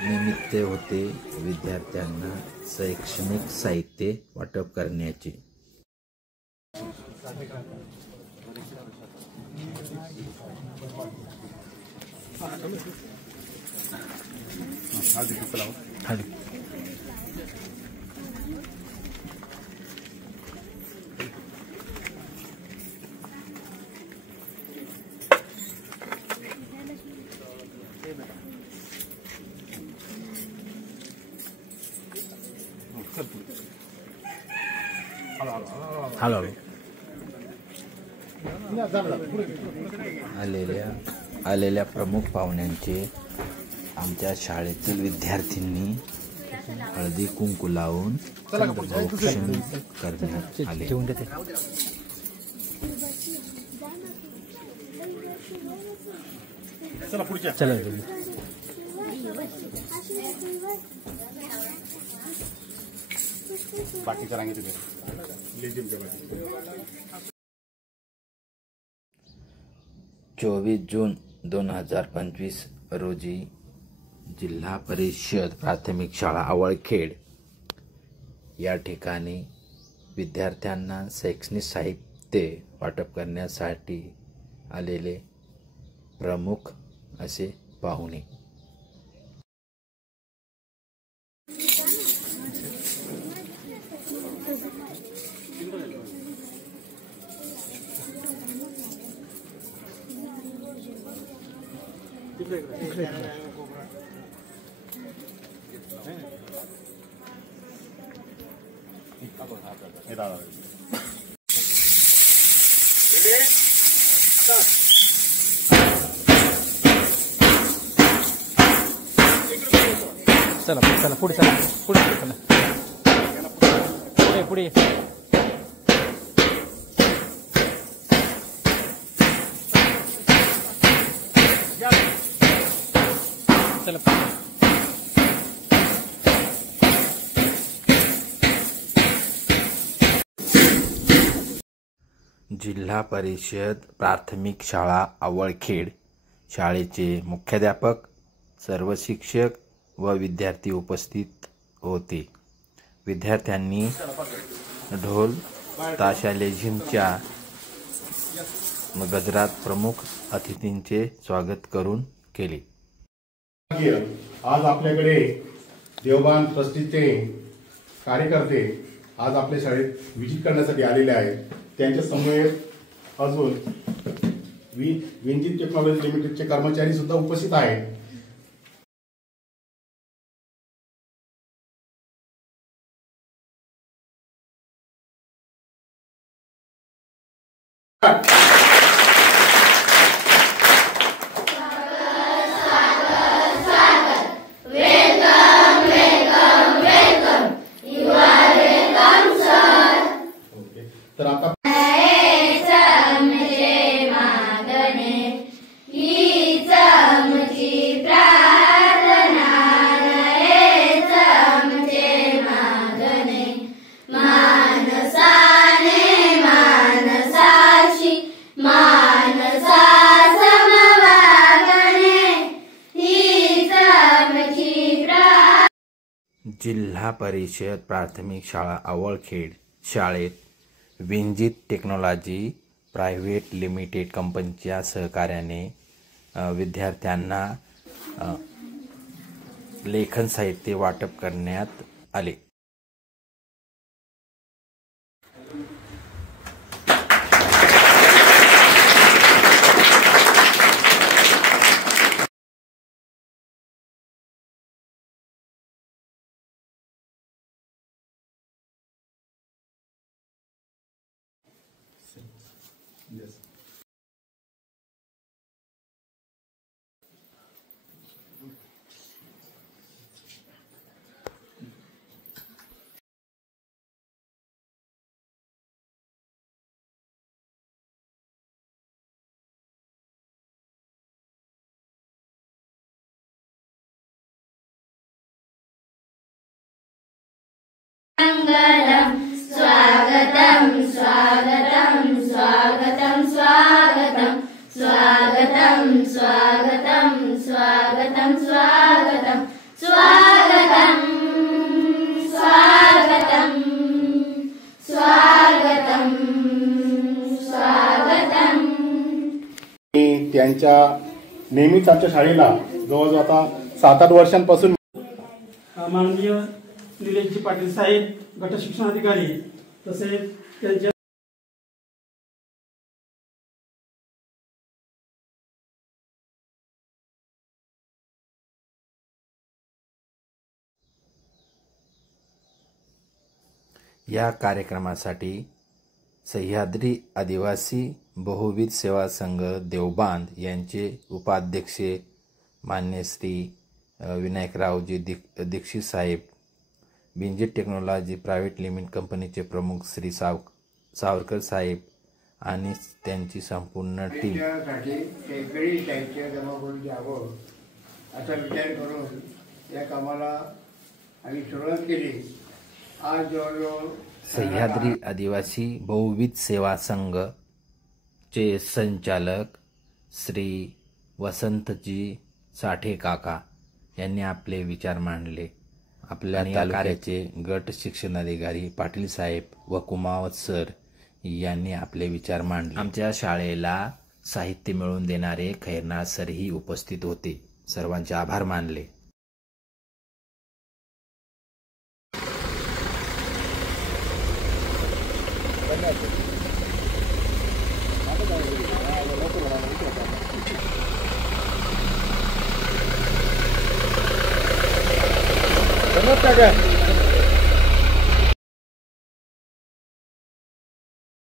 निमित्त होते विद्यार्थ्यांना शैक्षणिक साहित्य वाटप करण्याचे। हॅलो आलेल्या प्रमुख पाहुण्यांचे आमच्या शाळेतील विद्यार्थ्यांनी हळदी कुंकू लावून औक्षण करण्यात आले। बाकी करांगे 24 जून 2025 रोजी जिल्हा परिषद प्राथमिक शाळा आवळखेड या ठिकाणी विद्यार्थ्यांना शैक्षणिक साहित्य वाटप करण्यासाठी आलेले प्रमुख असे पाहुणे। चला चला पुढे चला पुढे चला पुढे पुढे चला जिल्हा परिषद प्राथमिक शाळा आवळखेड शाळेचे मुख्याध्यापक, सर्व शिक्षक व विद्यार्थी उपस्थित होते। विद्यार्थ्यांनी ढोल ताशा लेझिमच्या गजरात प्रमुख अतिथींचे स्वागत करून केले। आज आपल्याकडे देवबान ट्रस्टीचे कार्यकर्ते आज आपल्या शाळेत विजिट करण्यासाठी आलेले आहेत। त्यांच्या समवेत अजून विंजित टेक्नॉलॉजी लिमिटेडचे कर्मचारी सुद्धा उपस्थित आहेत। तर आता जिल्हा परिषद प्राथमिक शाळा आवळखेड शाळेत विंजित टेक्नॉलॉजी प्रायव्हेट लिमिटेड कंपनीच्या सहकार्याने विद्यार्थ्यांना लेखन साहित्य वाटप करण्यात आले। Yes. मंगलम स्वागतम स्वागतम स्वागतम स्वागतम स्वागतं स्वागतं स्वागतं स्वागतं स्वागतं स्वागतं स्वागतं स्वागतं. मी त्यांच्या नेहमीच आमच्या शाळेला जवळजवळ आता 7-8 वर्षांपासून माननीय निलेशजी पाटील साहेब गट शिक्षणाधिकारी तसेच त्यांच्या या कार्यक्रमासाठी सह्याद्री आदिवासी बहुविध सेवा संघ देवबांध यांचे उपाध्यक्ष मान्य श्री विनायकरावजी दीक्षित साहेब, बिंजेट टेक्नॉलॉजी प्रायव्हेट लिमिटेड कंपनीचे प्रमुख श्री सावरकर साहेब आणि त्यांची संपूर्ण टीम त्यासाठी शेतकरी साहित्य जमा करून द्यावं असा विचार करून या कामाला आम्ही सुरुवात केली. आज जवळजवळ सह्याद्री आदिवासी बहुविध सेवा संघ चे संचालक श्री वसंतजी साठे काका यांनी आपले विचार मांडले. आपल्या तालुक्याचे गट शिक्षणाधिकारी पाटील साहेब व कुमावत सर यांनी आपले विचार मांडले. आमच्या शाळेला साहित्य मिळवून देणारे खैरनार सरही उपस्थित होते. सर्वांचे आभार मानले. नमस्कार.